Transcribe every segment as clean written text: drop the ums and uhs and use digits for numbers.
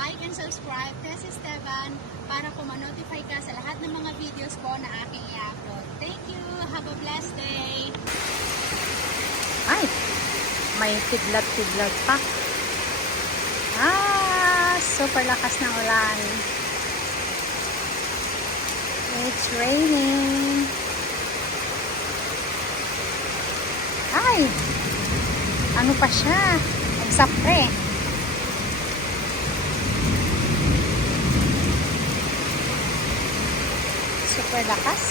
like and subscribe, Tess Esteban, para po ma-notify ka sa lahat ng mga videos ko na aking i-upload. Thank you! Have a blessed day! Ay! May tiglat-tiglat pa. Super lakas ng ulan. It's raining. Ay! Ano pa siya? Nagsapre. Super lakas.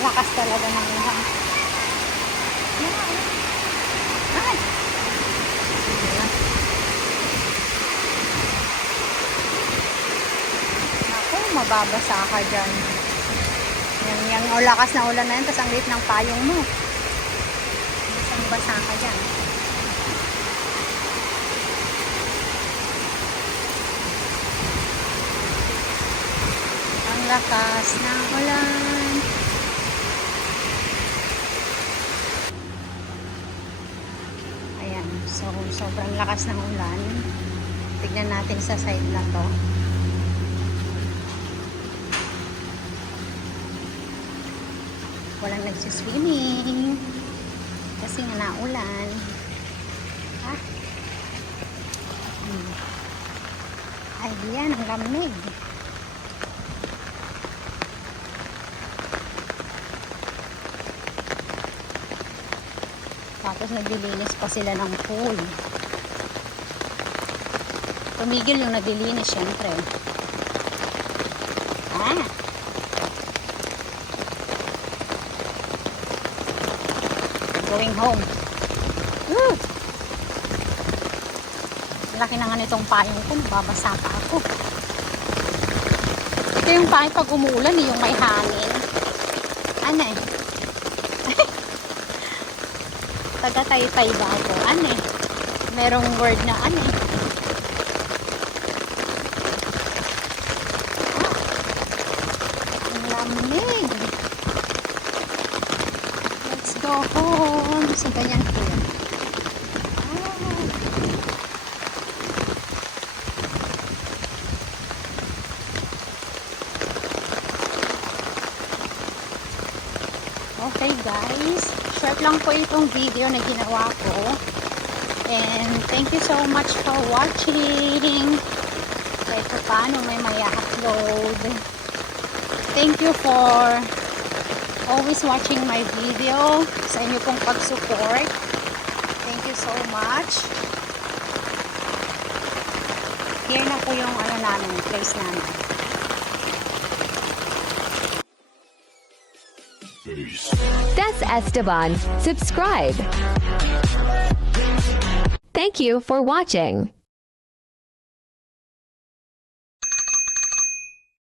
Lakas talaga ng ulan. Ay! Ako, mababasa ka dyan. Yung lakas na ulan na yan, tapos ang liit ng payong mo. Basang-basa ka dyan. Ang lakas ng ulan. So, sobrang lakas ng ulan. Tignan natin sa side na to. Walang nagsiswimming. Kasi nga naulan. Ay, yan. Ang lamig. Tapos naglilinis pa sila ng pool. Tumigil yung naglilinis, syempre. Going home. Laki na nga nitong payong ko. Nababasa pa ako. Ito yung payong pag umuulan, yung may hangin. Ano eh? Taga-Taytay ba ako? Ano eh? Merong word na ano eh? Ang lamig. Let's go home. So, ganyan po. Okay guys. Short lang po itong video na ginawa ko. And thank you so much for watching. Kahit pa paano may upload. Thank you for always watching my video. Sa inyo pong pag-support. Thank you so much. Here na po yung place namin. Tess Esteban. Subscribe. Thank you for watching.